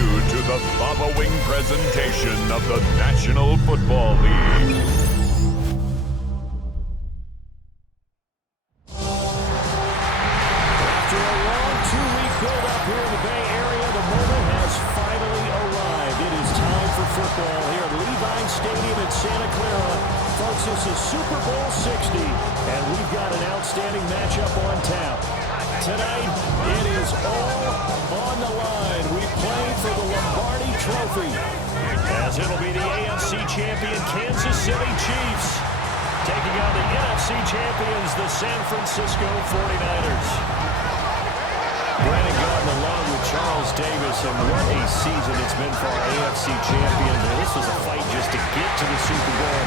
you to the following presentation of the National Football League. After a long two-week build-up here in the Bay Area, the moment has finally arrived. It is time for football here at Levi Stadium in Santa Clara. Folks, this is Super Bowl 60, and we've got an outstanding matchup on tap. Tonight, it is all on the line. We play for the Lombardi Trophy, as it'll be the AFC champion Kansas City Chiefs taking on the NFC champions, the San Francisco 49ers. Brandon Gordon along with Charles Davis, and what a season it's been for our AFC champions. And this was a fight just to get to the Super Bowl.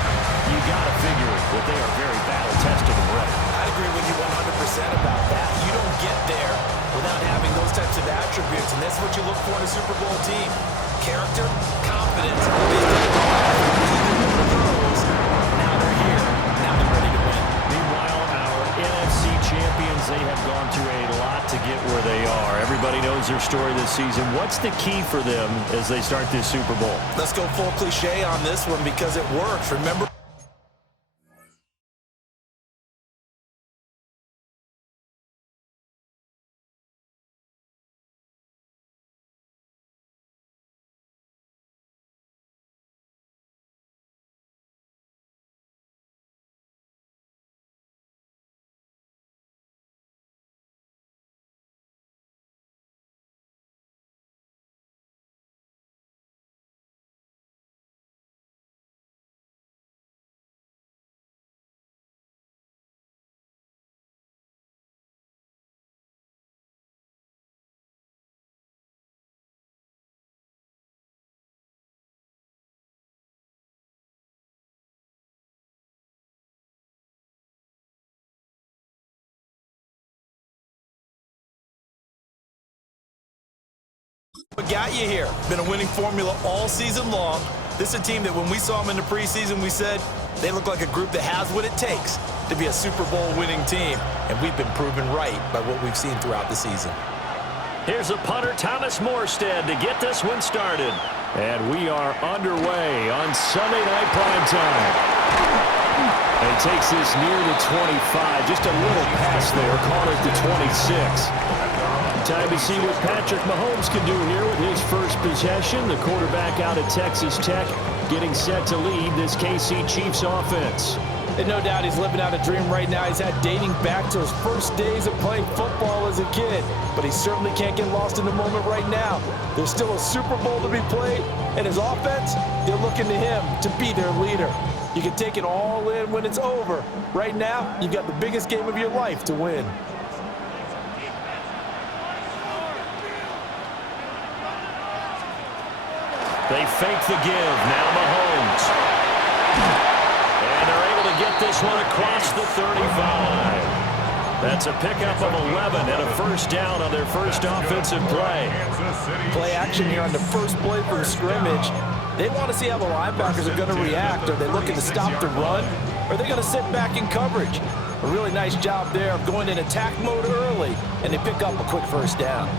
You got to figure that they are very battle-tested and ready. I agree with you 100% about that. You don't get there without having those types of attributes, and that's what you look for in a Super Bowl team. Character, confidence. They did it all. Now they're here. Now they're ready to win. Meanwhile, our NFC champions, they have gone through a lot to get where they are. Everybody knows their story this season. What's the key for them as they start this Super Bowl? Let's go full cliche on this one because it works. Remember, what got you here? Been a winning formula all season long. This is a team that when we saw them in the preseason, we said they look like a group that has what it takes to be a Super Bowl winning team. And we've been proven right by what we've seen throughout the season. Here's the punter, Thomas Morstead, to get this one started. And we are underway on Sunday Night Primetime. And he takes this near the 25. Just a little pass there. Call it the 26. Time to see what Patrick Mahomes can do here with his first possession. The quarterback out of Texas Tech getting set to lead this KC Chiefs offense. And no doubt he's living out a dream right now. He's had dating back to his first days of playing football as a kid. But he certainly can't get lost in the moment right now. There's still a Super Bowl to be played. And his offense, they're looking to him to be their leader. You can take it all in when it's over. Right now, you've got the biggest game of your life to win. They fake the give. Now Mahomes. And they're able to get this one across the 35. That's a pickup of 11 and a first down on their first offensive play. Play action here on the first play from scrimmage. They want to see how the linebackers are going to react. Are they looking to stop the run? Or are they going to sit back in coverage? A really nice job there of going in attack mode early, and they pick up a quick first down.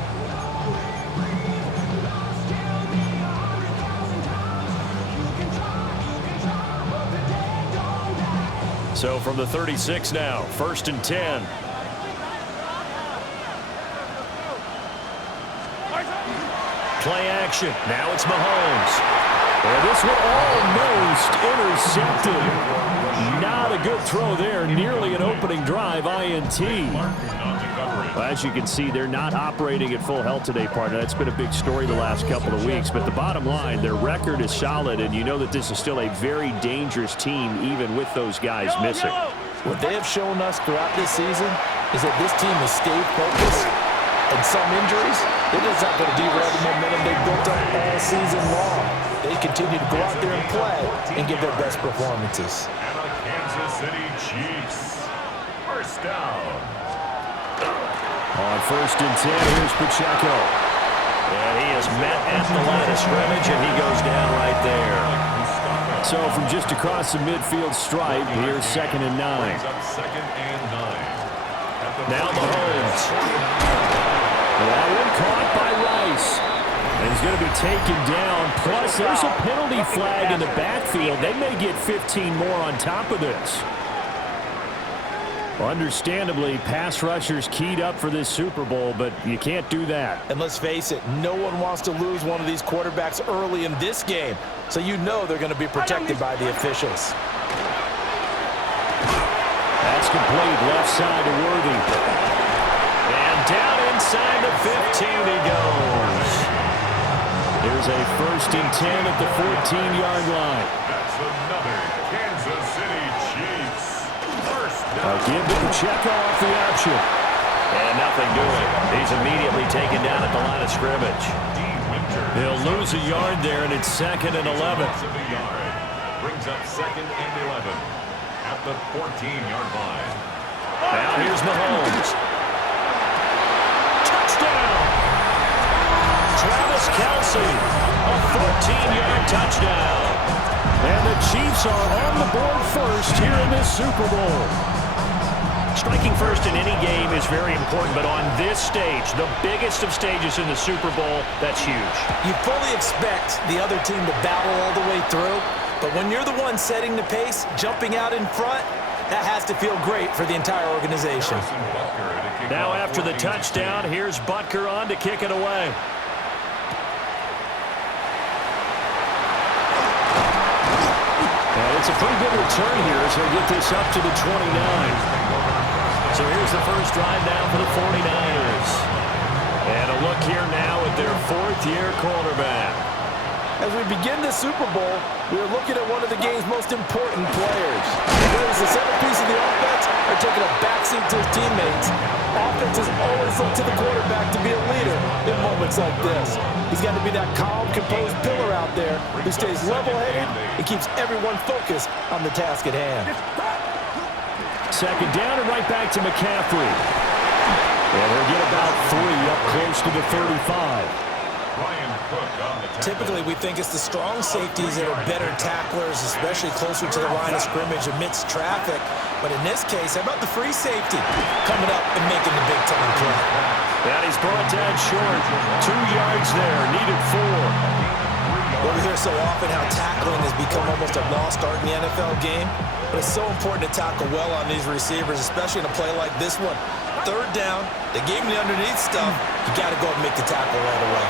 So from the 36 now, 1st and 10. Play action. Now it's Mahomes. And this one almost intercepted. Not a good throw there. Nearly an opening drive INT. Well, as you can see, they're not operating at full health today, partner. That's been a big story the last couple of weeks. But the bottom line, their record is solid, and you know that this is still a very dangerous team, even with those guys missing. What they have shown us throughout this season is that this team has stayed focused. And some injuries, they're just not going to derail the momentum they built up all season long. They continue to go out there and play and give their best performances. And the Kansas City Chiefs. First down. On 1st and 10, here's Pacheco. And he is met at the line of scrimmage, and he goes down right there. So from just across the midfield stripe, here's 2nd and 9. Now Mahomes. That one caught by Rice. And he's going to be taken down. Plus, there's a penalty flag in the backfield. They may get 15 more on top of this. Understandably, pass rushers keyed up for this Super Bowl, but you can't do that. And let's face it, no one wants to lose one of these quarterbacks early in this game. So you know they're going to be protected by the officials. That's complete. Left side to Worthy. And down inside the 15 he goes. There's a 1st and 10 at the 14-yard line. That's another Kansas City Chiefs. I'll give to Pacheco off the option. And nothing doing. He's immediately taken down at the line of scrimmage. They'll lose a yard there, and it's 2nd and 11. Brings up 2nd and 11 at the 14-yard line. Now here's Mahomes. Touchdown! Travis Kelce, a 14-yard touchdown. And the Chiefs are on the board first here in this Super Bowl. Striking first in any game is very important, but on this stage, the biggest of stages in the Super Bowl, that's huge. You fully expect the other team to battle all the way through, but when you're the one setting the pace, jumping out in front, that has to feel great for the entire organization. Now after the touchdown, here's Butker on to kick it away. And it's a pretty good return here as they get this up to the 29. So here's the first drive now for the 49ers. And a look here now at their 4th-year quarterback. As we begin the Super Bowl, we are looking at one of the game's most important players. Whether he's the centerpiece of the offense or taking a backseat to his teammates, offenses always look to the quarterback to be a leader in moments like this. He's got to be that calm, composed pillar out there who stays level-headed and keeps everyone focused on the task at hand. 2nd down and right back to McCaffrey. And he'll get about 3 up close to the 35. Typically, we think it's the strong safeties that are better tacklers, especially closer to the line of scrimmage amidst traffic. But in this case, how about the free safety coming up and making the big-time play? And he's brought down short. 2 yards there, needed 4. Well, we hear so often how tackling has become almost a lost art in the NFL game. But it's so important to tackle well on these receivers, especially in a play like this one. 3rd down, they gave him the underneath stuff. You got to go and make the tackle right away.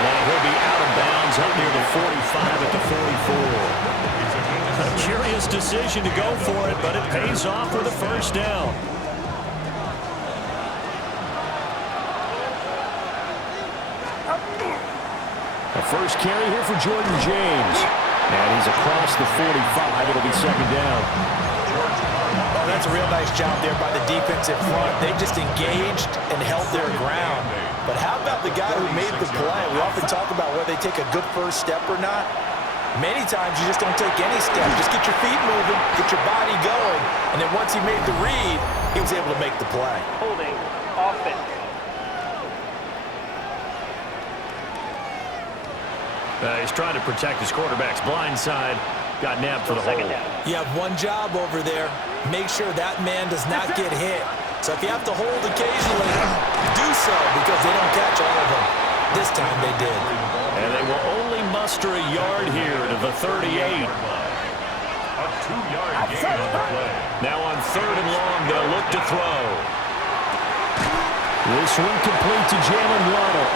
And he'll be out of bounds up near the 45 at the 44. A curious decision to go for it, but it pays off with a 1st down. A first carry here for Jordan James. And he's across the 45. It'll be 2nd down. Oh, that's a real nice job there by the defense in front. They just engaged and held their ground. But how about the guy who made the play? We often talk about whether they take a good first step or not. Many times you just don't take any step. Just get your feet moving, get your body going, and then once he made the read, he was able to make the play. Holding offense. He's trying to protect his quarterback's blind side. Got nabbed for the hold. You have one job over there. Make sure that man does not get hit. So if you have to hold occasionally, do so because they don't catch all of them. This time they did. And they will only muster a yard here to the 38. A 2-yard gain on the play. Now on 3rd and long, they'll look to throw. This one complete to Jalen Waddle.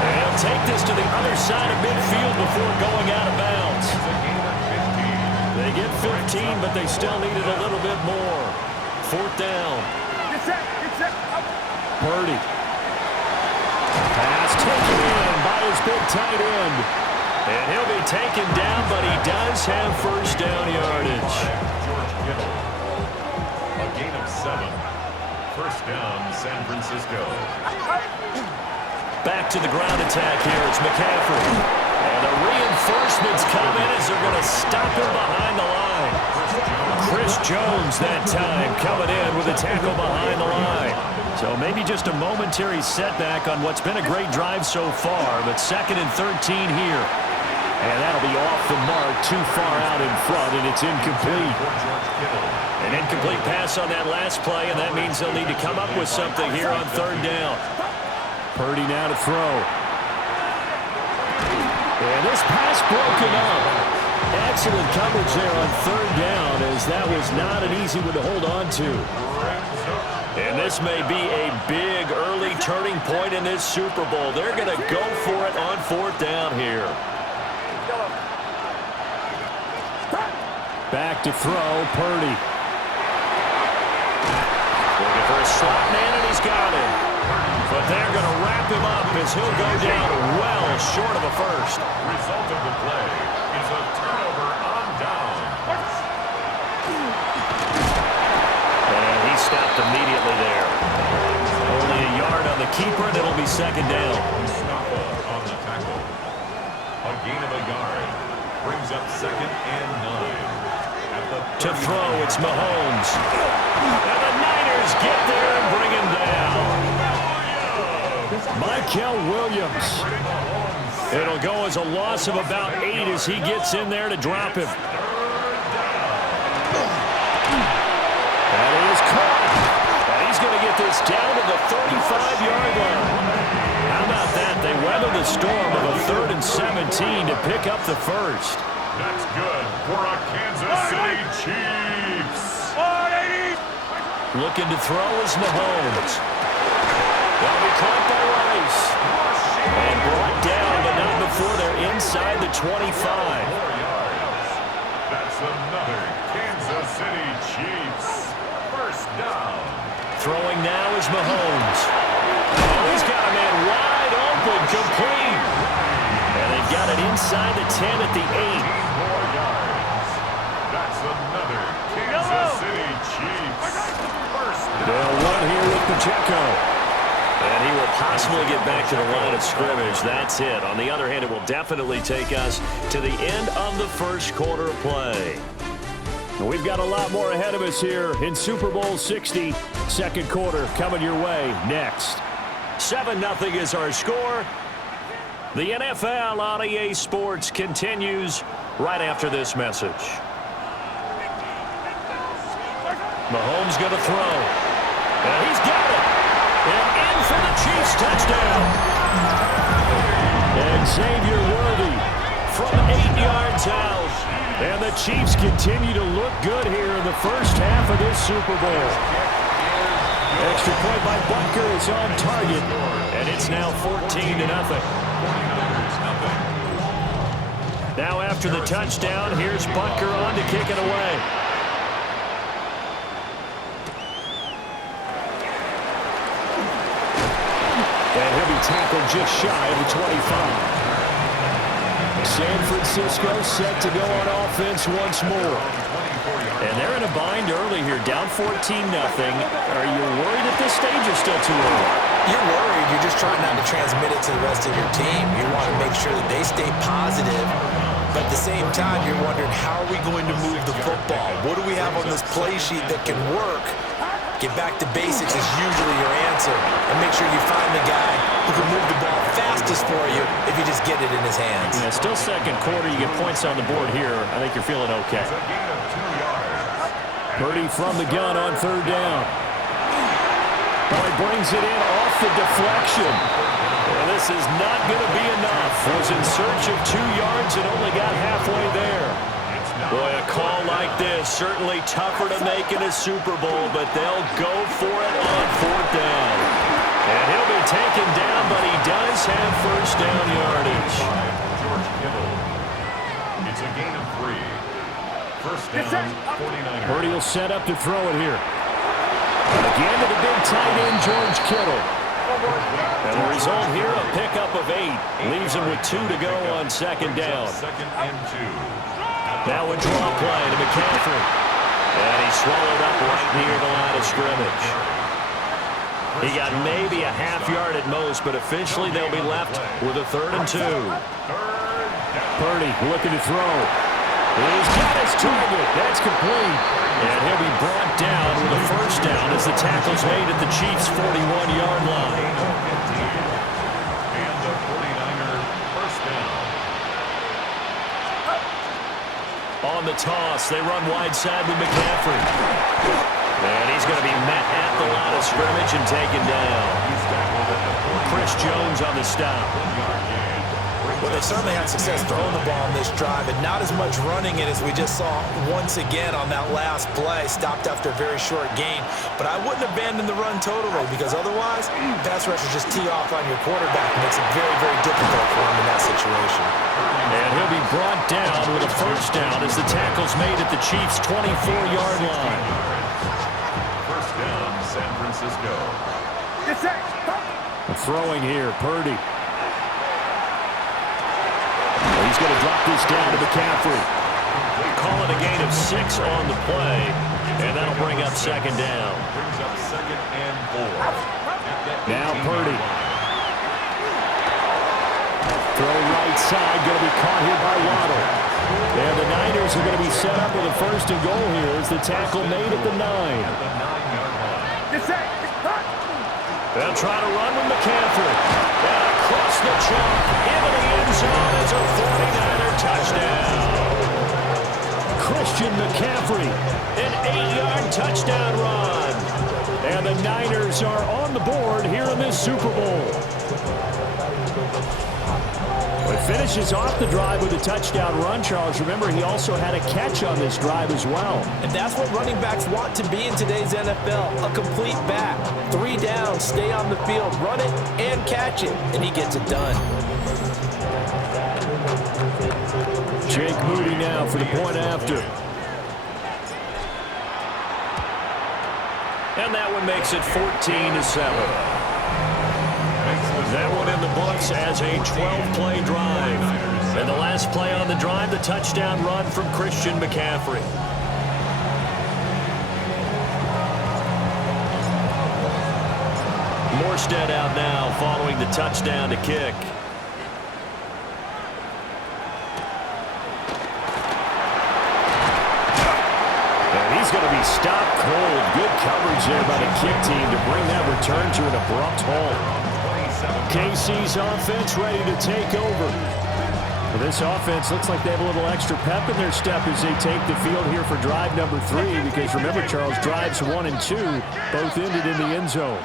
And he'll take this to the other side of midfield before going out of bounds. They get 15, but they still needed a little bit more. 4th down. Purdy. Pass taken in by his big tight end. And he'll be taken down, but he does have 1st down yardage. A gain of 7. 1st down, San Francisco. Back to the ground attack here. It's McCaffrey. And the reinforcements come in as they're going to stop him behind the line. Chris Jones that time coming in with a tackle behind the line. So maybe just a momentary setback on what's been a great drive so far, but 2nd and 13 here. And that'll be off the mark, too far out in front, and it's incomplete. An incomplete pass on that last play, and that means they'll need to come up with something here on 3rd down. Purdy now to throw. And this pass broken up. Excellent coverage there on third down, as that was not an easy one to hold on to. And this may be a big early turning point in this Super Bowl. They're going to go for it on fourth down here. Back to throw, Purdy. Looking for a slot man, and he's got him. But they're going to wrap him up as he'll go down well short of a first. Result of the play is a turnover on down. And he stopped immediately there. Only a yard on the keeper, and it'll be second down. Mustafa on the tackle. A gain of a yard brings up 2nd and 9. To throw, it's Mahomes. And the Niners get there and bring him down. Michael Williams. It'll go as a loss of about 8 as he gets in there to drop him. That is caught. And he's going to get this down to the 35-yard line. How about that? They weather the storm of a 3rd and 17 to pick up the first. That's good for a Kansas City Chiefs. Looking to throw is Mahomes. That'll be caught by Rice. And brought down, but not before they're inside the 25. That's another Kansas City Chiefs first down. Throwing now is Mahomes. Oh, he's got a man wide open, complete. And they've got it inside the 10 at the 8. That's another Kansas City Chiefs first down. They'll run here with Pacheco. And he will possibly get back to the line of scrimmage. That's it. On the other hand, it will definitely take us to the end of the first quarter of play. We've got a lot more ahead of us here in Super Bowl 60. Second quarter coming your way next. 7-0 is our score. The NFL on EA Sports continues right after this message. Mahomes going to throw. And he's got it. And in for the Chiefs touchdown. And Xavier Worthy From 8 yards out. And the Chiefs continue to look good here in the first half of this Super Bowl. Extra point by Butker is on target. And it's now 14-0. Now after the touchdown, here's Butker on to kick it away. And he'll be tackled just shy of the 25. San Francisco set to go on offense once more. And they're in a bind early here, down 14-0. Are you worried at this stage or still too early? You're worried. You're just trying not to transmit it to the rest of your team. You want to make sure that they stay positive. But at the same time, you're wondering, how are we going to move the football? What do we have on this play sheet that can work? Get back to basics is usually your answer. And make sure you find the guy who can move the ball fastest for you if you just get it in his hands. Yeah, still second quarter. You get points on the board here. I think you're feeling okay. Purdy from the gun on third down. Oh, he brings it in off the deflection. Well, this is not going to be enough. Was in search of 2 yards and only got halfway there. Boy, a call like this, certainly tougher to make in a Super Bowl, but they'll go for it on fourth down. And he'll be taken down, but he does have first down yardage. George Kittle. It's a gain of 3. First down, 49ers. Purdy will set up to throw it here. Again to the big tight end, George Kittle. And the result here, a pickup of 8. Leaves him with 2 to go on second down. 2nd and 2. Now a draw play to McCaffrey. And he swallowed up right near the line of scrimmage. He got maybe a half yard at most, but officially they'll be left with a 3rd and 2. Purdy looking to throw. He's got his target. That's complete. And he'll be brought down with a first down as the tackle's made at the Chiefs' 41-yard line. And the 49er first down. On the toss, they run wide side with McCaffrey. And he's going to be met at the line of scrimmage and taken down. Chris Jones on the stop. Well, they certainly had success throwing the ball on this drive, and not as much running it as we just saw once again on that last play. Stopped after a very short gain. But I wouldn't abandon the run totally, because otherwise, pass rushers just tee off on your quarterback. It makes it very, very difficult for him in that situation. And he'll be brought down with a first down as the tackle's made at the Chiefs' 24-yard line. First down, San Francisco. Throwing here, Purdy. He's going to drop this down to McCaffrey. Call it a gain of 6 on the play, and that'll bring up second down. Brings up second and 4. Now Purdy. Throw right side, going to be caught here by Waddle. And the Niners are going to be set up with a first and goal here as the tackle made at the 9. They'll try to run with McCaffrey. And across the chalk into the end zone is a 49er touchdown. Christian McCaffrey, An 8-yard touchdown run. and the Niners are on the board here in this Super Bowl. Well, he finishes off the drive with a touchdown run, Charles. Remember, he also had a catch on this drive as well. And that's what running backs want to be in today's NFL, a complete back. 3 down, stay on the field, run it and catch it, and he gets it done. Jake Moody now for the point after. And that one makes it 14-7. That one in the books as a 12-play drive. And the last play on the drive, the touchdown run from Christian McCaffrey. Morstead out now following the touchdown to kick. And he's going to be stopped cold. Good coverage there by the kick team to bring that return to an abrupt halt. KC's offense ready to take over. Well, this offense looks like they have a little extra pep in their step as they take the field here for drive number 3, because remember, Charles, drives 1 and 2 both ended in the end zone.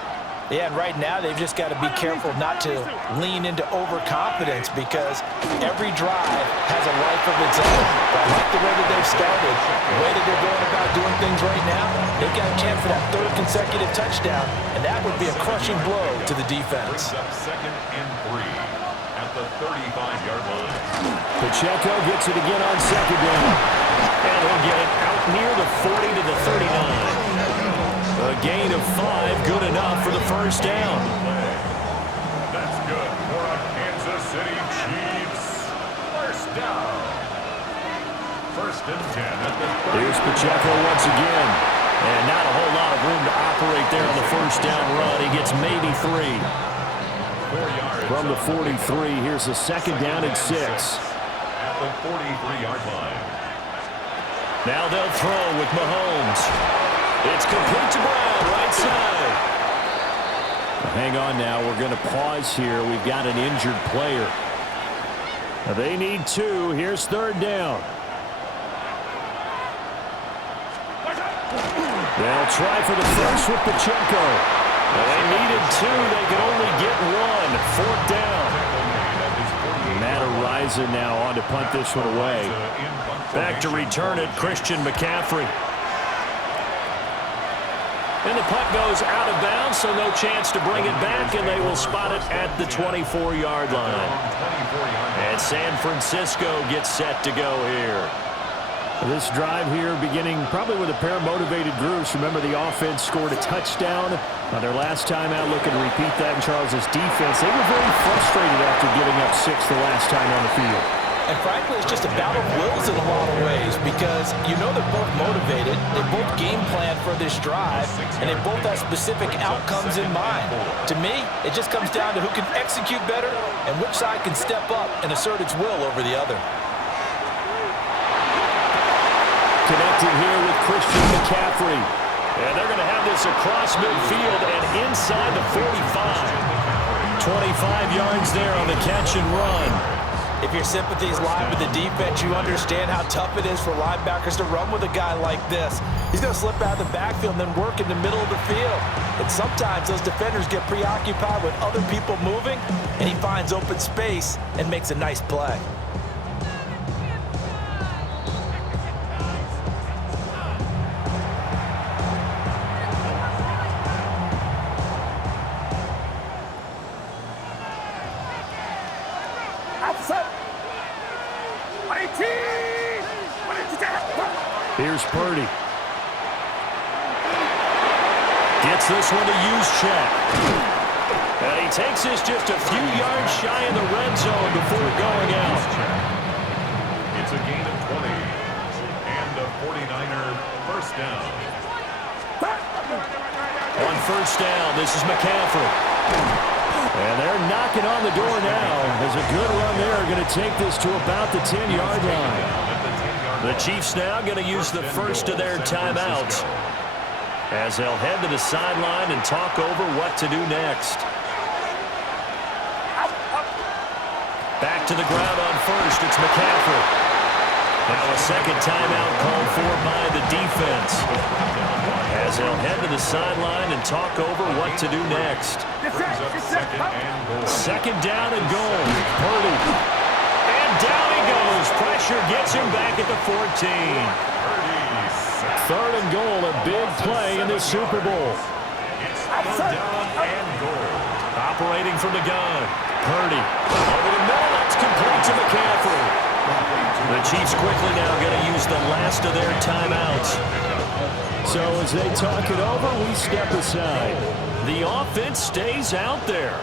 Yeah, and right now they've just got to be careful not to lean into overconfidence, because every drive has a life of its own. But I like the way that they've started, the way that they're going about doing things right now. They've got a chance for that 3rd consecutive touchdown, and that would be a crushing blow to the defense. Brings up second and 3 at the 35-yard line. Pacheco gets it again on second down. And he'll get it out near the 40 to the 39. A gain of 5, good enough for the first down. That's good for a Kansas City Chiefs. First down. First and 10 at the 30. Here's Pacheco once again. And not a whole lot of room to operate there on the first down run. He gets maybe 3. 4 yards From the 43, here's a second down and 6. at the 43-yard line. Now they'll throw with Mahomes. It's complete to Brown, right side. Hang on now. We're going to pause here. We've got an injured player. They need 2. Here's 3rd down. They'll try for the first with Pacheco. They needed 2. They could only get 1. 4th down. Matt Ariza now on to punt this one away. Back to return it, Christian McCaffrey. And the punt goes out of bounds, so no chance to bring it back, and they will spot it at the 24-yard line. And San Francisco gets set to go here. This drive here beginning probably with a pair of motivated groups. Remember, the offense scored a touchdown on their last time out. Looking to repeat that in Charles's defense. They were very frustrated after giving up 6 the last time on the field. And frankly, it's just a battle of wills in a lot of ways, because you know they're both motivated, they both game plan for this drive, and they both have specific outcomes in mind. To me, it just comes down to who can execute better and which side can step up and assert its will over the other. Connecting here with Christian McCaffrey. And they're going to have this across midfield and inside the 45. 25 yards there on the catch and run. If your sympathies lie with the defense, you understand how tough it is for linebackers to run with a guy like this. He's going to slip out of the backfield and then work in the middle of the field. And sometimes those defenders get preoccupied with other people moving, and he finds open space and makes a nice play. Here's Purdy. Gets this one to use check. And he takes this just a few yards shy in the red zone before going out. It's a gain of 20 and a 49er first down. On first down, this is McCaffrey. And they're knocking on the door now. There's a good run there. Going to take this to about the 10-yard line. The Chiefs now going to use the first of their timeouts as they'll head to the sideline and talk over what to do next. Back to the ground on first. It's McCaffrey. Now a second timeout called for by the defense as they'll head to the sideline and talk over what to do next. Second down and goal. Purdy. And down he goes. Pressure gets him back at the 14. Third and goal, a big play in this Super Bowl. Third down and goal. Operating from the gun. Purdy. Over the middle. That's complete to McCaffrey. The Chiefs quickly now going to use the last of their timeouts. So as they talk it over, we step aside. The offense stays out there.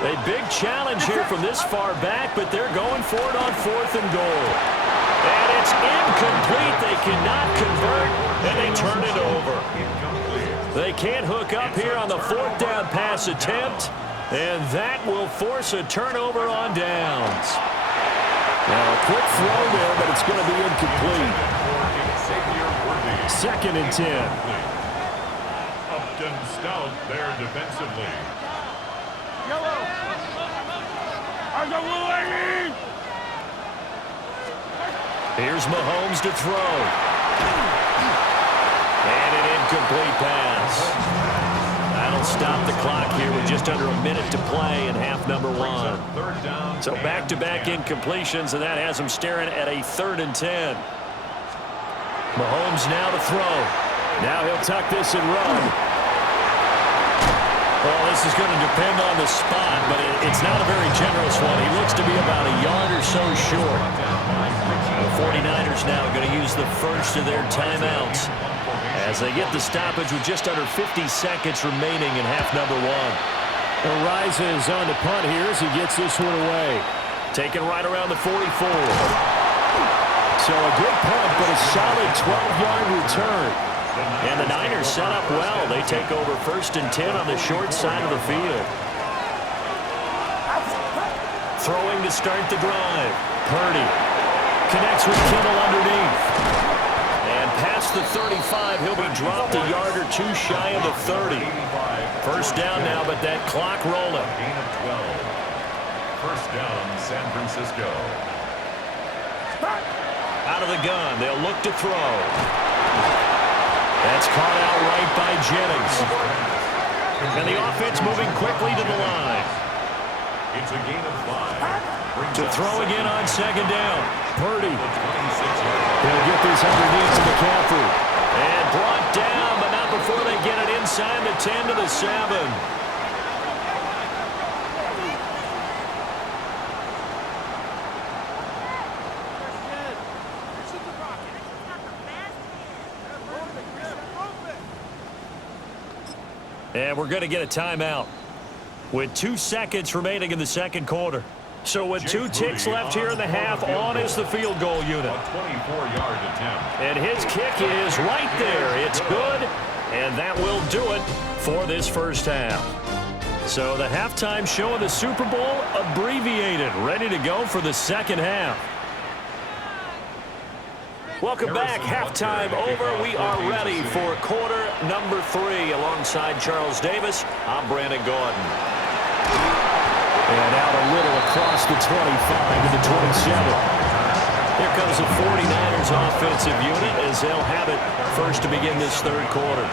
A big challenge here from this far back, but they're going for it on fourth and goal. And it's incomplete. They cannot convert, and they turn it over. They can't hook up here on the fourth down pass attempt, and that will force a turnover on downs. Now a quick throw there, but it's going to be incomplete. Second and 10. Upton stout there defensively. Here's Mahomes to throw. And an incomplete pass. That'll stop the clock here with just under a minute to play in half number one. So back-to-back incompletions, and that has him staring at a 3rd and 10. Mahomes now to throw. Now he'll tuck this and run. Well, this is going to depend on the spot, but it's not a very generous one. He looks to be about a yard or so short. The 49ers now going to use the first of their timeouts as they get the stoppage with just under 50 seconds remaining in half number one. Arises on the punt here as he gets this one away. Taken right around the 44. So a good punt, but a solid 12-yard return. And the Niners set up well. They take over 1st and 10 on the short side of the field. Throwing to start the drive. Purdy connects with Kittle underneath. And past the 35, he'll be dropped a yard or two shy of the 30. First down now, but that clock rolling. Gain of 12. First down, San Francisco. Out of the gun, they'll look to throw. That's caught out right by Jennings. And the offense moving quickly to the line. It's a gain of 5. To throw again on second down. Purdy. He'll get this underneath to McCaffrey. And brought down, but not before they get it inside the 10 to the 7. And we're going to get a timeout with 2 seconds remaining in the second quarter. So with 2 ticks left here in the half, on is the field goal unit. A 24-yard attempt. And his kick is right there. It's good, and that will do it for this first half. So the halftime show of the Super Bowl abbreviated, ready to go for the second half. Welcome back. Halftime over. We are ready for quarter number 3. Alongside Charles Davis, I'm Brandon Gordon. And out a little across the 25 to the 27. Here comes the 49ers offensive unit as they'll have it first to begin this third quarter.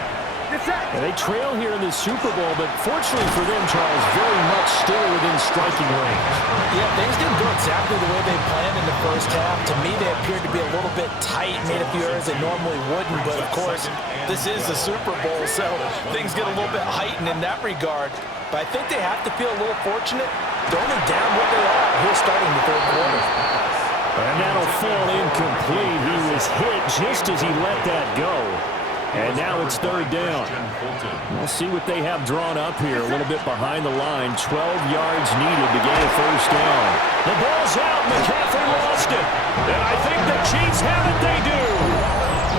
And they trail here in the Super Bowl, but fortunately for them, Charles, very much still within striking range. Yeah, things didn't go exactly the way they planned in the first half. To me, they appeared to be a little bit tight, made a few errors they normally wouldn't. But, of course, this is the Super Bowl, so things get a little bit heightened in that regard. But I think they have to feel a little fortunate. They're only down what they are here starting the third quarter. And that'll fall incomplete. He was hit just as he let that go. And now it's third down. We'll see what they have drawn up here. A little bit behind the line. 12 yards needed to gain a first down. The ball's out. McCaffrey lost it. And I think the Chiefs have it. They do.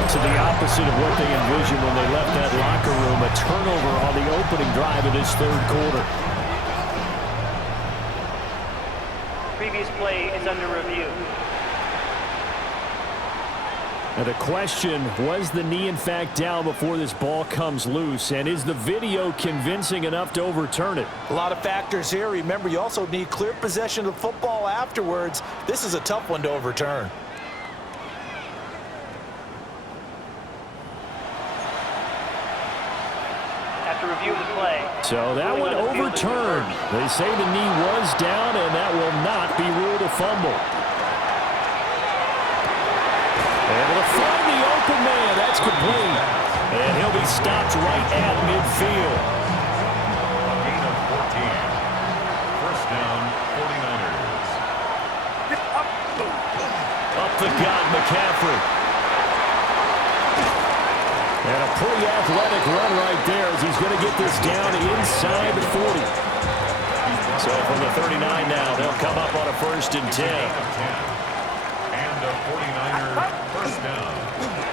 To the opposite of what they envisioned when they left that locker room. A turnover on the opening drive of this third quarter. Previous play is under review. Now the question, was the knee in fact down before this ball comes loose? And is the video convincing enough to overturn it? A lot of factors here. Remember, you also need clear possession of football afterwards. This is a tough one to overturn. After review of the play. So that one overturned. They say the knee was down, and that will not be ruled a fumble. Able to find the open man. That's complete. And he'll be stopped right at midfield. A gain of 14. First down, 49ers. Up the gut, McCaffrey. And a pretty athletic run right there as he's going to get this down inside the 40. So from the 39 now, they'll come up on a 1st and 10. And a 49er first down.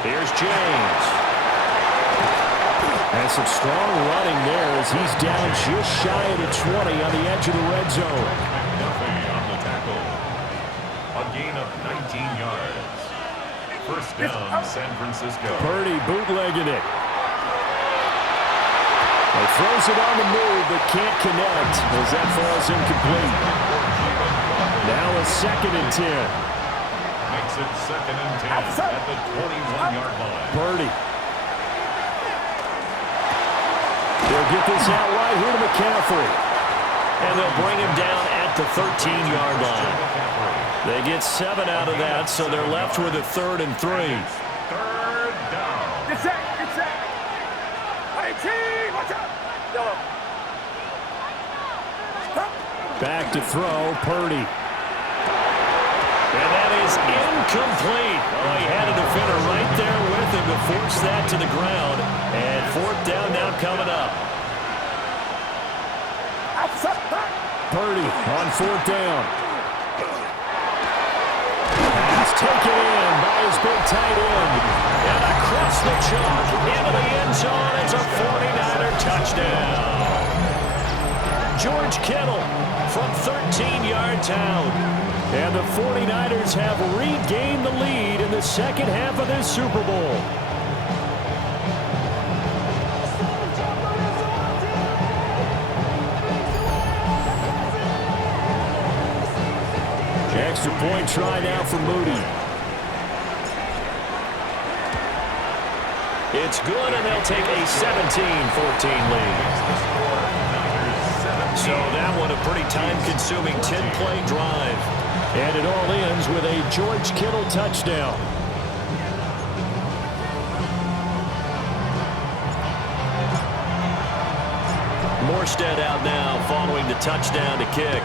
Here's James. And some strong running there as he's down just shy of the 20 on the edge of the red zone. McDuffie on the tackle. A gain of 19 yards. First down, San Francisco. Purdy bootlegging it. He throws it on the move, but can't connect as that falls incomplete. Now a 2nd and 10. Makes it 2nd and 10 at the 21-yard line. Purdy. They'll get this out right here to McCaffrey. And they'll bring him down at the 13-yard line. They get 7 out of that, so they're left with a 3rd and 3. Third down. Get set. Get set. Hey, team, watch out. Yellow. Back to throw, Purdy. And that is incomplete. Oh, he had a defender right there with him to force that to the ground. And 4th down now coming up. Purdy on 4th down. Pass taken in by his big tight end. And across the chalk into the end zone. It's a 49er touchdown. George Kittle from 13-yard town. And the 49ers have regained the lead in the second half of this Super Bowl. Extra point try now for Moody. It's good, and they'll take a 17-14 lead. So that one a pretty time-consuming 10-play drive. And it all ends with a George Kittle touchdown. Morstead out now following the touchdown to kick.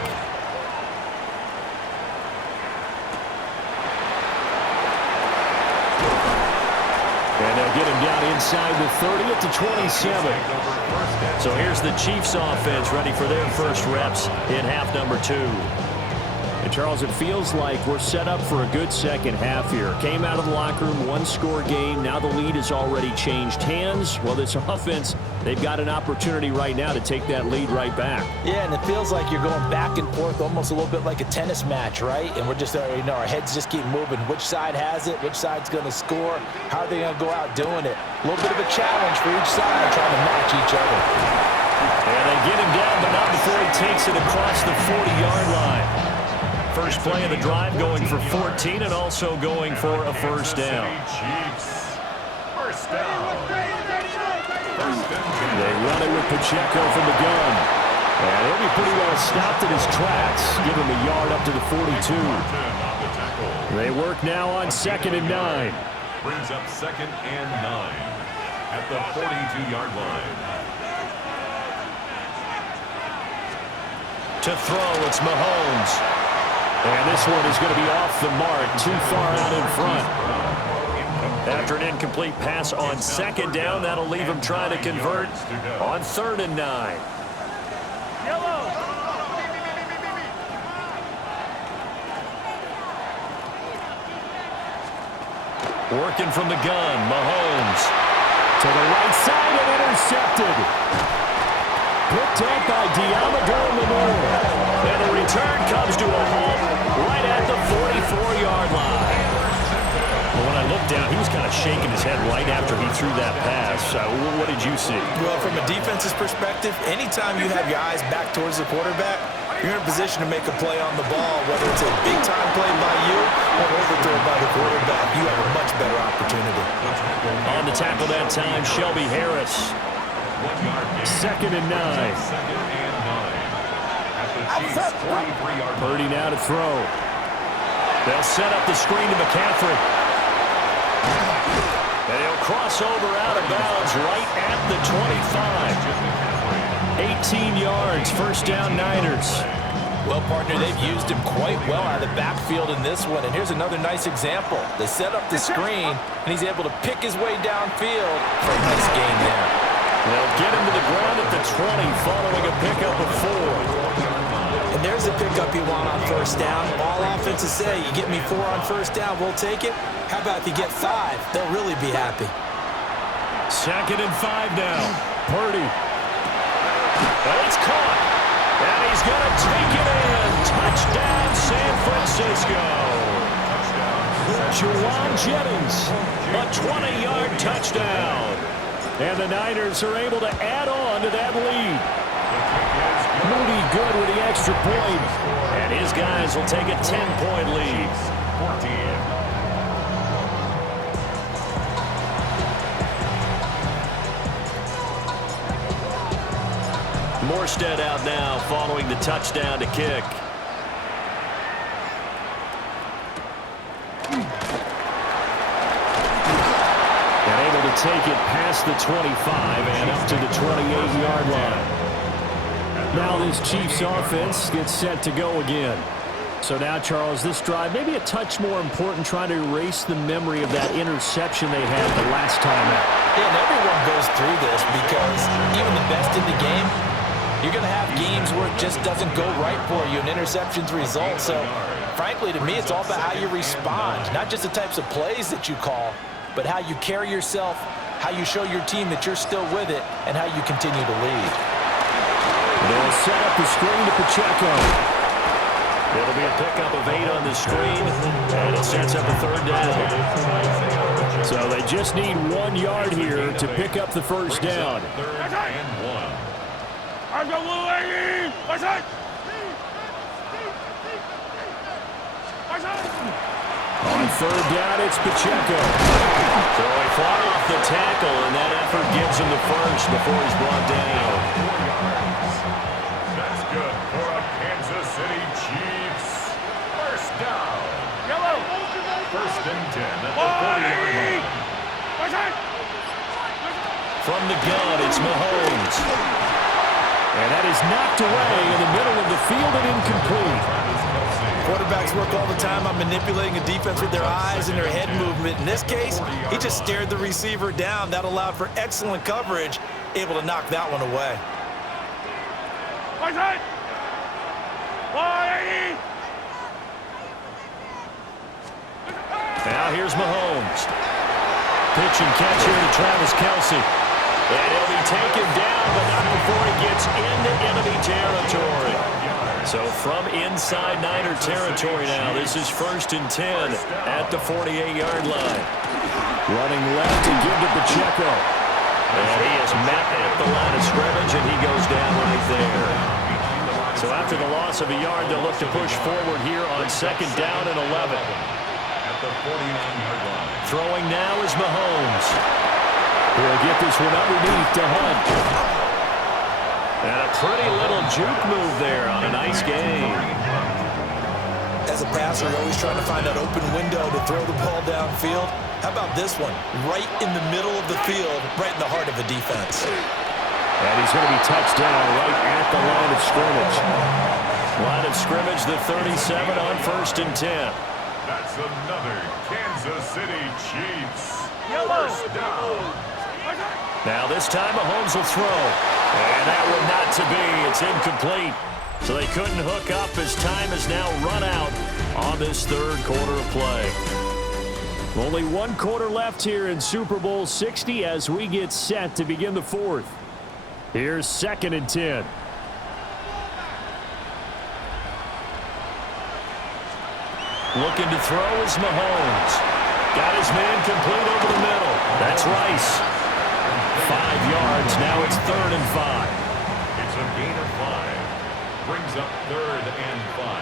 And they'll get him down inside the 30 at the 27. So here's the Chiefs offense ready for their first reps in half number 2. And Charles, it feels like we're set up for a good second half here. Came out of the locker room, 1-score game. Now the lead has already changed hands. Well, this offense, they've got an opportunity right now to take that lead right back. Yeah, and it feels like you're going back and forth almost a little bit like a tennis match, right? And we're just, our heads just keep moving. Which side has it? Which side's going to score? How are they going to go out doing it? A little bit of a challenge for each side trying to match each other. And they get him down, but not before he takes it across the 40-yard line. First play of the drive going for 14 and also going for a first down. First down. They run it with Pacheco from the gun. And he'll be pretty well stopped in his tracks. Give him a yard up to the 42. They work now on 2nd and 9. Brings up 2nd and 9 at the 42-yard line. To throw, it's Mahomes. And this one is going to be off the mark, too far out in front. After an incomplete pass on 2nd down, that'll leave him trying to convert on 3rd and 9. Working from the gun, Mahomes. To the right side and intercepted. Picked up by Diamador Lenore. And the return comes to a halt right at the 44-yard line. Well, when I looked down, he was kind of shaking his head right after he threw that pass. What did you see? Well, from a defense's perspective, anytime you have your eyes back towards the quarterback, you're in a position to make a play on the ball, whether it's a big-time play by you or overthrow by the quarterback. You have a much better opportunity. On the tackle that time, Shelby Harris. 2nd and 9. Purdy now to throw. They'll set up the screen to McCaffrey. And he'll cross over out of bounds right at the 25. 18 yards, first down Niners. Well, partner, they've used him quite well out of the backfield in this one. And here's another nice example. They set up the screen, and he's able to pick his way downfield for a nice gain there. They'll get him to the ground at the 20 following a pickup of 4. And there's the pickup you want on first down. All offenses say, you get me 4 on first down, we'll take it. How about if you get 5? They'll really be happy. 2nd and 5 now. Purdy. And it's caught. And he's going to take it in. Touchdown, San Francisco. Juwan Jennings. A 20-yard touchdown. And the Niners are able to add on to that lead. Moody good with the extra point. And his guys will take a 10-point lead. 14. Morstead out now following the touchdown to kick. And able to take it past the 25 and up to the 28-yard line. Now this Chiefs offense gets set to go again. So now, Charles, this drive maybe a touch more important, trying to erase the memory of that interception they had the last time out. Yeah, and everyone goes through this because even the best in the game, you're going to have games where it just doesn't go right for you, and interceptions result. So, frankly, to me, it's all about how you respond, not just the types of plays that you call, but how you carry yourself, how you show your team that you're still with it, and how you continue to lead. They'll set up the screen to Pacheco. It'll be a pickup of 8 on the screen, and it sets up a 3rd down. So they just need 1 yard here to pick up the first down. 3rd and 1. On 3rd down, it's Pacheco. So he fought off the tackle, and that effort gives him the first before he's brought down. 4 yards. That's good for a Kansas City Chiefs. First down. Yellow. 1st and 10 at the 40-yard line. From the gun, it's Mahomes. And that is knocked away in the middle of the field and incomplete. Quarterbacks work all the time on manipulating a defense with their eyes and their head movement. In this case, he just stared the receiver down. That allowed for excellent coverage, able to knock that one away. Now here's Mahomes. Pitch and catch here to Travis Kelce. And he'll be taken down, but not before he gets into enemy territory. So from inside Niner territory now, this is 1st and 10 at the 48-yard line. Running left to give to Pacheco. And he is met at the line of scrimmage, and he goes down with So after the loss of a yard, they'll look to push forward here on 2nd down and 11. At the 49-yard line. Throwing now is Mahomes. He'll get this one underneath to Hunt. And a pretty little juke move there on a nice game. As a passer, you're always trying to find that open window to throw the ball downfield. How about this one? Right in the middle of the field, right in the heart of the defense. And he's going to be touched down right at the line of scrimmage. Line of scrimmage, the 37 on 1st and 10. That's another Kansas City Chiefs. Yellow. First down. Now this time Mahomes will throw. And that one not to be. It's incomplete. So they couldn't hook up as time has now run out on this 3rd quarter of play. Only 1 quarter left here in Super Bowl 60 as we get set to begin the 4th. Here's 2nd and 10. Looking to throw is Mahomes. Got his man complete over the middle. That's Rice. 5 yards. Now it's 3rd and 5. It's a gain of 5. Brings up 3rd and 5.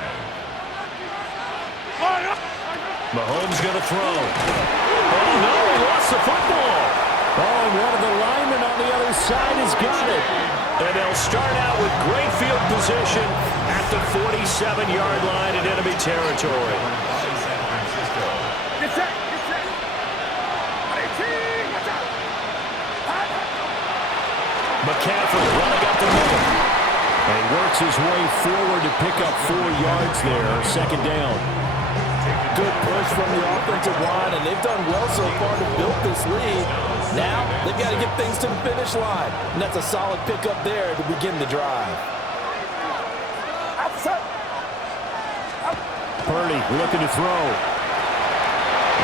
Mahomes going to throw. Oh, no, he lost the football. Oh, and one of the linemen on the other side has got it. And they'll start out with great field position at the 47-yard line in enemy territory. Get set. Get set. McCaffrey running up the middle. And he works his way forward to pick up 4 yards there, 2nd down. Good push from the offensive line, and they've done well so far to build this lead. Now, they've got to get things to the finish line, and that's a solid pickup there to begin the drive. Purdy looking to throw.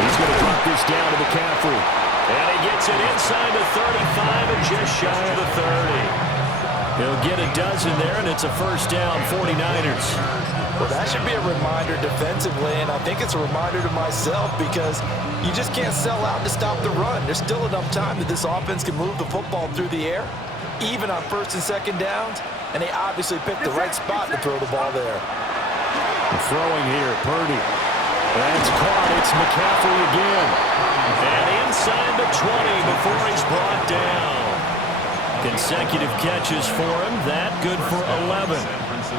He's going to drop this down to McCaffrey. And he gets it inside the 35 and just shy of the 30. He'll get a dozen there, and it's a 1st down, 49ers. Well, that should be a reminder defensively, and I think it's a reminder to myself because you just can't sell out to stop the run. There's still enough time that this offense can move the football through the air, even on 1st and 2nd downs, and they obviously picked the right spot to throw the ball there. Throwing here, Purdy. That's caught. It's McCaffrey again. And inside the 20 before he's brought down. Consecutive catches for him. That good for 11.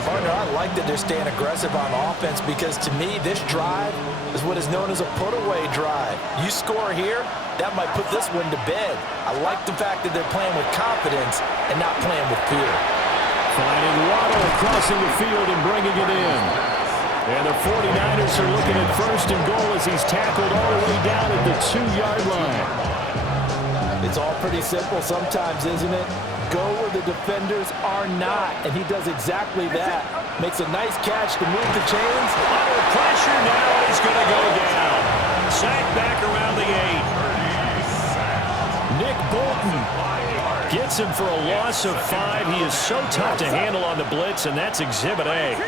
Partner, I like that they're staying aggressive on offense because to me, this drive is what is known as a put-away drive. You score here, that might put this one to bed. I like the fact that they're playing with confidence and not playing with fear. Finding Waddle crossing the field and bringing it in. And the 49ers are looking at 1st and goal as he's tackled all the way down at the 2-yard line. It's all pretty simple sometimes, isn't it? Go where the defenders are not, and he does exactly that. Makes a nice catch to move the chains. Under pressure now, and he's going to go down. Sacked back around the 8. Nick Bolton gets him for a loss of 5. He is so tough to handle on the blitz, and that's Exhibit A.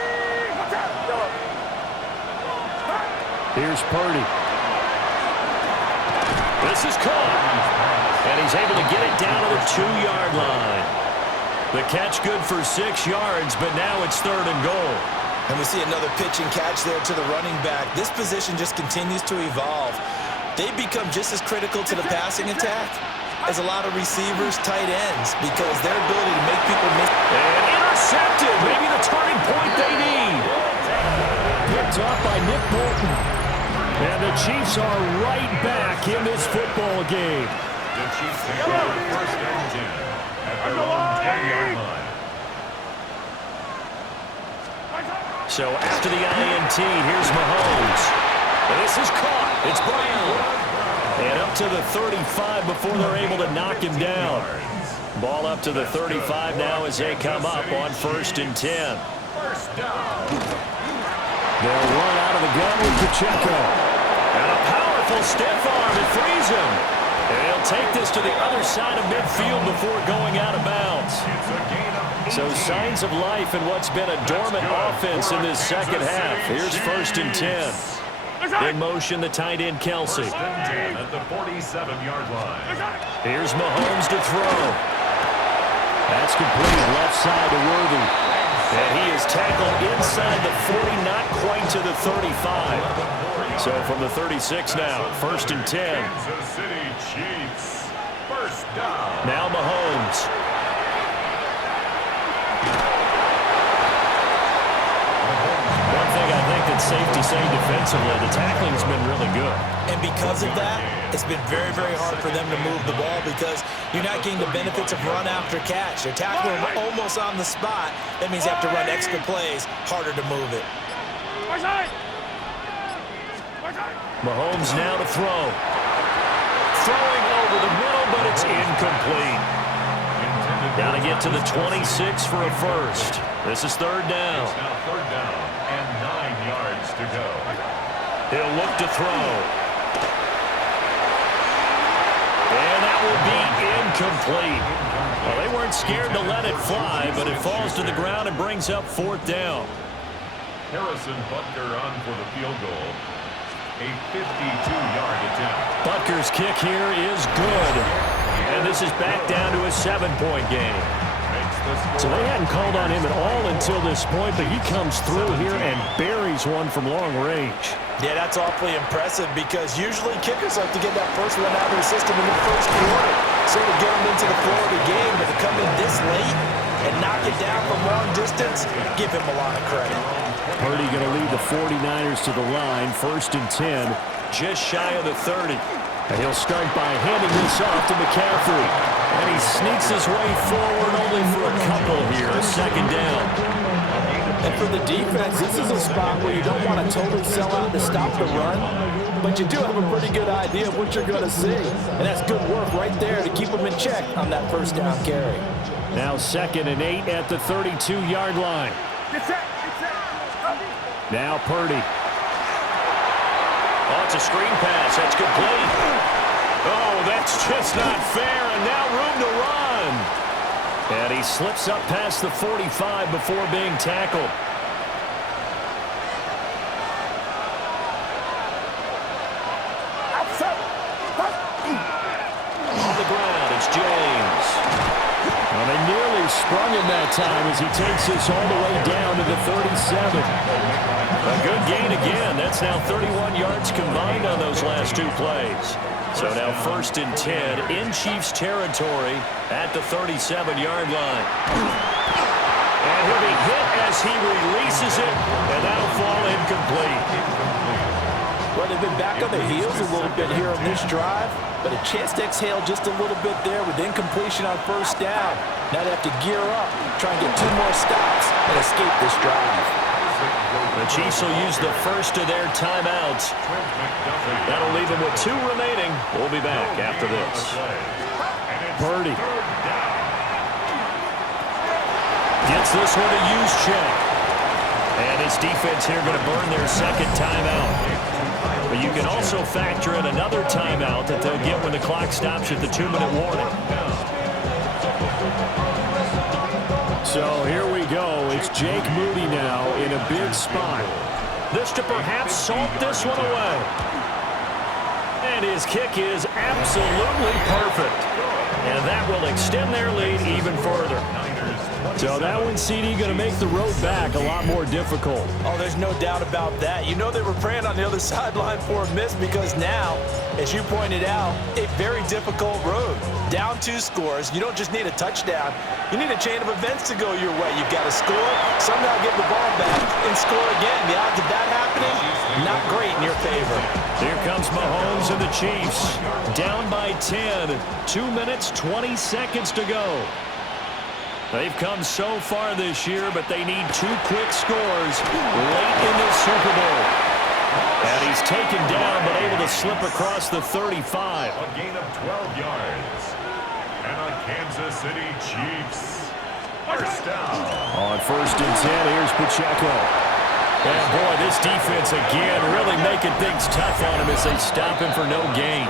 Here's Purdy. This is caught. And he's able to get it down to the 2-yard line. The catch good for 6 yards, but now it's 3rd and goal. And we see another pitch and catch there to the running back. This position just continues to evolve. They become just as critical to the passing attack as a lot of receivers, tight ends, because their ability to make people miss. And intercepted. Maybe the turning point they need. Picked up by Nick Bolton. And the Chiefs are right back in this football game. The Chiefs take over 1st and 10 at their own 10-yard line. So after the INT, here's Mahomes. And this is caught. It's Brown. And up to the 35 before they're able to knock him down. Ball up to the 35 now as they come up on 1st and 10. First down. They'll run out of the gun with Pacheco. And a powerful stiff arm that frees him. And he'll take this to the other side of midfield before going out of bounds. So signs of life in what's been a dormant offense in this 2nd half. Here's 1st and 10. In motion, the tight end, Kelsey. At the 47-yard line. Here's Mahomes to throw. That's complete left side to Worthy. And he is tackled inside the 40, not quite to the 35. So from the 36 now, 1st and 10. Kansas City Chiefs. First down. Now Mahomes. One thing I think that safety saying defensively, the tackling's been really good. And because of that, it's been very, very hard for them to move the ball because you're not getting the benefits of run after catch. They're tackling them almost on the spot. That means you have to run extra plays, harder to move it. Mahomes now to throw. Throwing over the middle, but it's incomplete. Got to get to the 26 for a first. This is 3rd down. It's now 3rd down and 9 yards to go. He'll look to throw. And that will be incomplete. Well, they weren't scared to let it fly, but it falls to the ground and brings up 4th down. Harrison Butker on for the field goal. A 52-yard attempt. Butker's kick here is good. And this is back down to a 7-point game. So they hadn't called on him at all until this point, but he comes through here and buries one from long range. Yeah, that's awfully impressive because usually kickers like to get that first one out of their system in the first quarter. Sort of get them into the flow of the game, but to come in this late and knock it down from long distance, give him a lot of credit. Purdy going to lead the 49ers to the line, 1st and 10. Just shy of the 30. And he'll start by handing this off to McCaffrey. And he sneaks his way forward only for a couple here, 2nd down. And for the defense, this is a spot where you don't want to totally sell out to stop the run, but you do have a pretty good idea of what you're going to see. And that's good work right there to keep them in check on that 1st down carry. Now 2nd and 8 at the 32-yard line. Now Purdy. Oh, it's a screen pass. That's complete. Oh, that's just not fair, and now room to run. And he slips up past the 45 before being tackled. On the ground, it's James. Well, they nearly sprung him that time as he takes this all the way down to the 37. A good gain again. That's now 31 yards combined on those last 2 plays. So now 1st and 10 in Chiefs territory at the 37-yard line. And he'll be hit as he releases it, and that'll fall incomplete. Well, they've been back on their heels a little bit here on this drive, but a chance to exhale just a little bit there with incompletion on 1st down. Now they have to gear up, try and get 2 more stops, and escape this drive. The Chiefs will use the first of their timeouts. That'll leave them with 2 remaining. We'll be back after this. Purdy gets this one a use check. And this defense here going to burn their 2nd timeout. But you can also factor in another timeout that they'll get when the clock stops at the 2-minute warning. So here we go. It's Jake Moody now in a big spot. This to perhaps salt this one away. And his kick is absolutely perfect. And that will extend their lead even further. So that one, CD, going to make the road back a lot more difficult. Oh, there's no doubt about that. You know they were praying on the other sideline for a miss because now, as you pointed out, a very difficult road. Down 2 scores. You don't just need a touchdown. You need a chain of events to go your way. You've got to score, somehow get the ball back, and score again. The odds of that happening, not great in your favor. Here comes Mahomes and the Chiefs. Down by 10. 2 minutes, 20 seconds to go. They've come so far this year, but they need 2 quick scores late in this Super Bowl. And he's taken down, but able to slip across the 35. A gain of 12 yards. And on Kansas City Chiefs. 1st down. On 1st and 10, here's Pacheco. And boy, this defense again really making things tough on him as they stop him for no gain.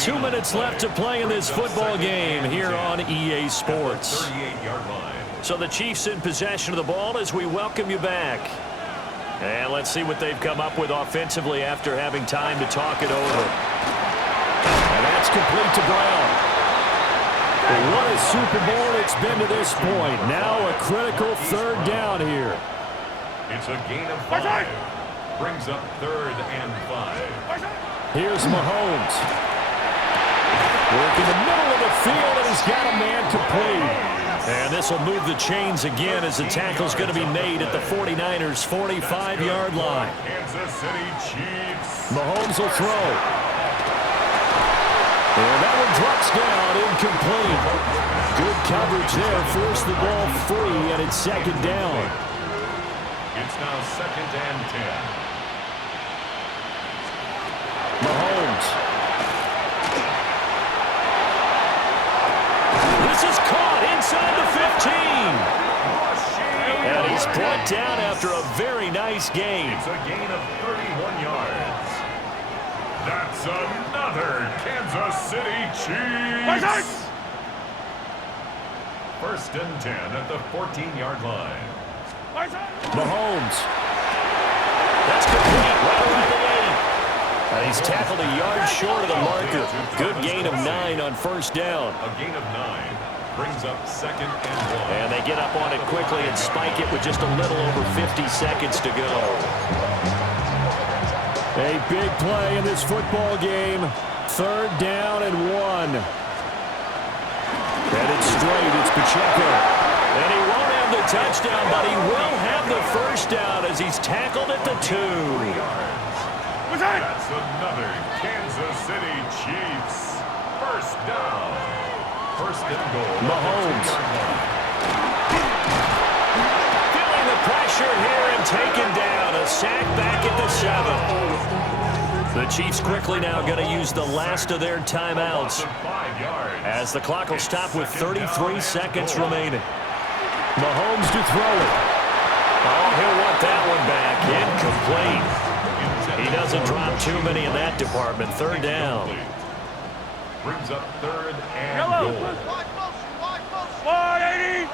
2 minutes left to play in this football game here on EA Sports. So the Chiefs in possession of the ball as we welcome you back. And let's see what they've come up with offensively after having time to talk it over. And that's complete to Brown. What a Super Bowl it's been to this point. Now a critical third down here. It's a gain of 5. Brings up 3rd and 5. Here's Mahomes. Working the middle of the field, and he's got a man complete. And this will move the chains again as the tackle's going to be made at the 49ers' 45-yard line. Kansas City Chiefs. Mahomes will throw. And that one drops down, incomplete. Good coverage there, forced the ball free, and it's 2nd down. It's now 2nd and 10. Mahomes. This is caught inside the 15. And he's brought down after a very nice gain. It's a gain of 31 yards. That's another Kansas City Chiefs. 1st and 10 at the 14-yard line. Mahomes. That's complete right around the 8. And he's tackled a yard short of the marker. Good gain of 9 on 1st down. A gain of 9 brings up 2nd and 1. And they get up on it quickly and spike it with just a little over 50 seconds to go. A big play in this football game. 3rd down and 1. And it's straight. It's Pacheco. And he won't have the touchdown, but he will have the 1st down as he's tackled at the 2. That's another Kansas City Chiefs. 1st down. 1st and goal. Mahomes. Feeling the pressure here and taken down. A sack back at the 7. The Chiefs quickly now going to use the last of their timeouts as the clock will stop with 33 seconds remaining. Mahomes to throw it. Oh, he'll want that one back. Incomplete. He doesn't drop too many in that department. 3rd down. Brings up 3rd and goal. 180.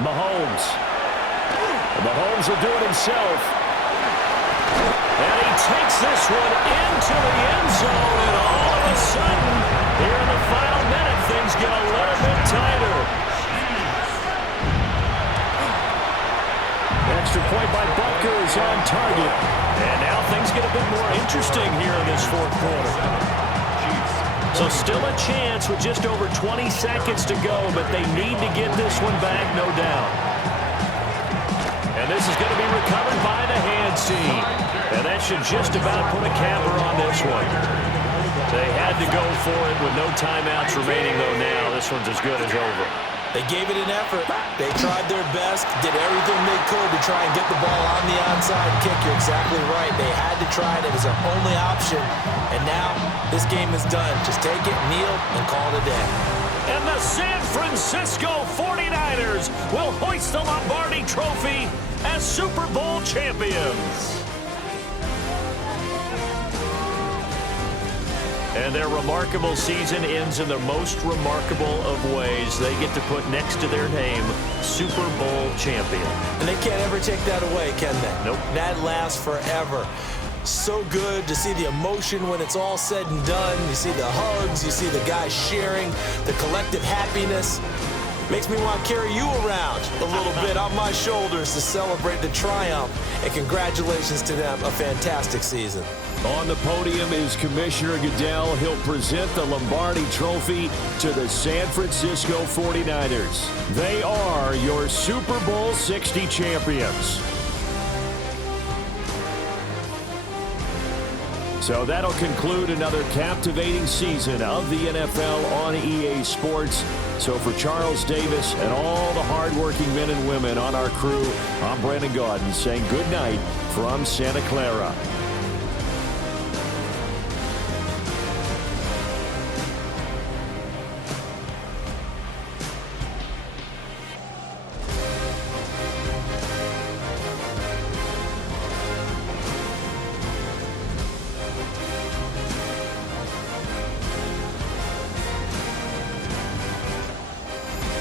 Mahomes. Mahomes will do it himself. And he takes this one into the end zone, and all of a sudden, here in the final minute, things get a little bit tighter. Extra point by Butker is on target. And now things get a bit more interesting here in this 4th quarter. So still a chance with just over 20 seconds to go, but they need to get this one back, no doubt. And this is going to be recovered by the hands team. And that should just about put a capper on this one. They had to go for it with no timeouts remaining, though now this one's as good as over. They gave it an effort. They tried their best, did everything they could to try and get the ball on the onside kick. You're exactly right. They had to try it. It was their only option. And now this game is done. Just take it, kneel, and call it a day. And the San Francisco 49ers will hoist the Lombardi Trophy as Super Bowl champions. And their remarkable season ends in the most remarkable of ways. They get to put next to their name, Super Bowl champion. And they can't ever take that away, can they? Nope. That lasts forever. So good to see the emotion when it's all said and done. You see the hugs, you see the guys sharing, the collective happiness. Makes me want to carry you around a little bit on my shoulders to celebrate the triumph. And congratulations to them, a fantastic season. On the podium is Commissioner Goodell. He'll present the Lombardi Trophy to the San Francisco 49ers. They are your Super Bowl 60 champions. So that'll conclude another captivating season of the NFL on EA Sports. So for Charles Davis and all the hardworking men and women on our crew, I'm Brandon Gaudin saying good night from Santa Clara.